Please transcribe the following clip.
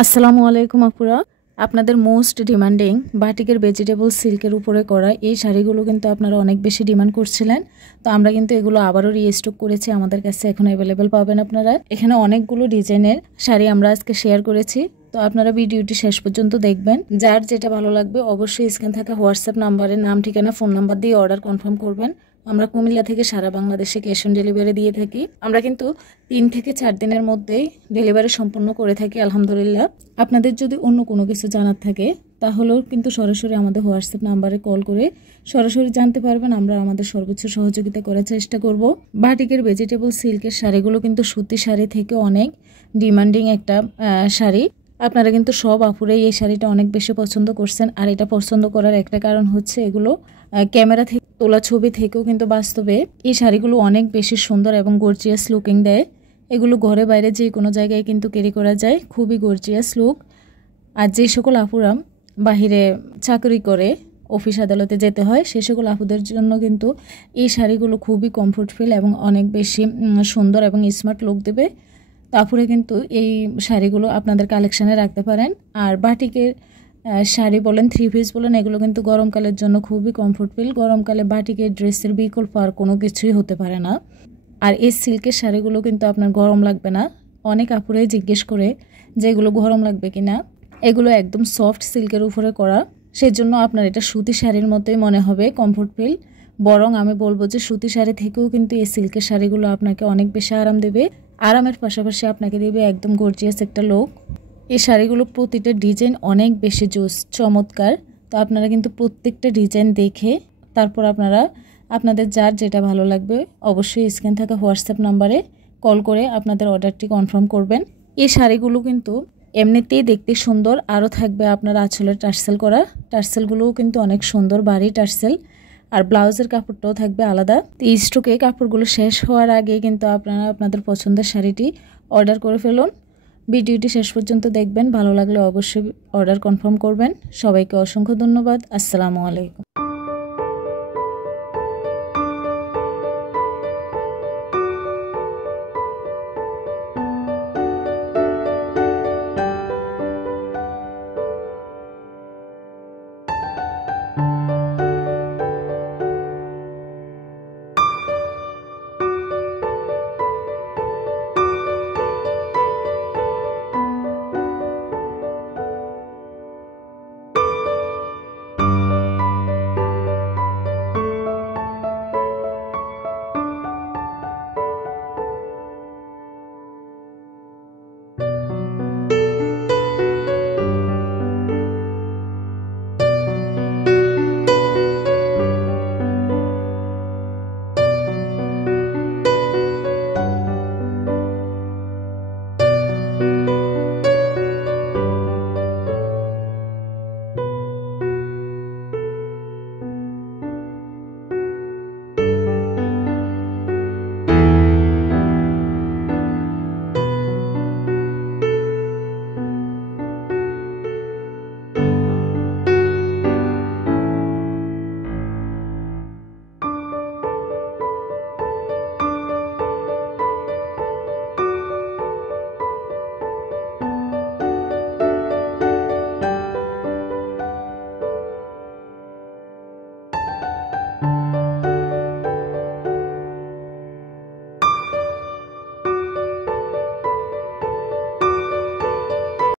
আসসালামু আলাইকুম আপুরা, আপনাদের মোস্ট ডিমান্ডিং বাটিকের ভেজিটেবল সিল্কের উপরে করা এই শাড়িগুলো কিন্তু আপনারা অনেক বেশি ডিমান্ড করছিলেন। তো আমরা কিন্তু এগুলো আবারও রিস্টক করেছি, আমাদের কাছে এখন অ্যাভেলেবেল পাবেন আপনারা। এখানে অনেকগুলো ডিজাইনের শাড়ি আমরা আজকে শেয়ার করেছি, তো আপনারা ভিডিওটি শেষ পর্যন্ত দেখবেন। যার যেটা ভালো লাগবে অবশ্যই স্ক্রিনে থাকা হোয়াটসঅ্যাপ নাম্বারে নাম, ঠিকানা, ফোন নাম্বার দিয়ে অর্ডার কনফার্ম করবেন। আমরা কুমিল্লা থেকে সারা বাংলাদেশে ক্যাশ অন ডেলিভারি দিয়ে থাকি। আমরা কিন্তু 3 থেকে 4 দিনের মধ্যেই ডেলিভারি সম্পন্ন করে থাকি আলহামদুলিল্লাহ। আপনাদের যদি অন্য কোনো কিছু জানার থাকে তাহলেও কিন্তু সরাসরি আমাদের হোয়াটসঅ্যাপ নাম্বারে কল করে সরাসরি জানতে পারবেন। আমরা আমাদের সর্বোচ্চ সহযোগিতা করার চেষ্টা করব। বাটিকের ভেজিটেবল সিল্কের শাড়িগুলো কিন্তু সুতি শাড়ি থেকে অনেক ডিমান্ডিং একটা শাড়ি। আপনারা কিন্তু সব আপুরাই এই শাড়িটা অনেক বেশি পছন্দ করছেন। আর এটা পছন্দ করার একটা কারণ হচ্ছে এগুলো ক্যামেরা থেকে তোলা ছবি থেকেও কিন্তু বাস্তবে এই শাড়িগুলো অনেক বেশি সুন্দর এবং গর্জিয়াস লুকিং দেয়। এগুলো ঘরে বাইরে যে কোনো জায়গায় কিন্তু ক্যারি করা যায়, খুবই গর্জিয়াস লুক। আর যে সকল আপুরা বাহিরে চাকরি করে অফিস আদালতে যেতে হয় সে সকল আপুদের জন্য কিন্তু এই শাড়িগুলো খুবই কমফোর্টফুল এবং অনেক বেশি সুন্দর এবং স্মার্ট লুক দেবে। তারপরে কিন্তু এই শাড়িগুলো আপনাদের কালেকশানে রাখতে পারেন। আর বাটিকের শাড়ি বলেন, 3 পিস বলেন, এগুলো কিন্তু গরমকালের জন্য খুবই কমফোর্টফুল। গরমকালে বাটিকের ড্রেসের বিকল্প আর কোনো কিছুই হতে পারে না। আর এই সিল্কের শাড়িগুলো কিন্তু আপনার গরম লাগবে না। অনেক আপুরাই জিজ্ঞেস করে যে এগুলো গরম লাগবে কিনা। এগুলো একদম সফট সিল্কের উপরে করা, সেজন্য আপনার এটা সুতি শাড়ির মতোই মনে হবে, কমফোর্টফুল। বরং আমি বলবো যে সুতি শাড়ি থেকেও কিন্তু এই সিল্কের শাড়িগুলো আপনাকে অনেক বেশি আরাম দেবে। আরামের পাশাপাশি আপনাকে দেবে একদম গর্জিয়াস একটা লুক। এই শাড়িগুলো প্রতিটা ডিজাইন অনেক বেশি জোস, চমৎকার। তো আপনারা কিন্তু প্রত্যেকটা ডিজাইন দেখে তারপর আপনারা আপনাদের যার যেটা ভালো লাগবে অবশ্যই স্ক্রিনে থাকা হোয়াটসঅ্যাপ নাম্বারে কল করে আপনাদের অর্ডারটি কনফার্ম করবেন। এই শাড়িগুলো কিন্তু এমনিতেই দেখতে সুন্দর, আরও থাকবে আপনার আঁচলের টার্সেল করা। টার্সেলগুলোও কিন্তু অনেক সুন্দর, ভারী টার্সেল। আর ব্লাউজের কাপড়টাও থাকবে আলাদা। তো এই স্টকে কাপড়গুলো শেষ হওয়ার আগে কিন্তু আপনারা আপনাদের পছন্দের শাড়িটি অর্ডার করে ফেলুন। ভিডিওটি শেষ পর্যন্ত দেখবেন, ভালো লাগলে অবশ্যই অর্ডার কনফার্ম করবেন। সবাইকে অসংখ্য ধন্যবাদ। আসসালামু আলাইকুম।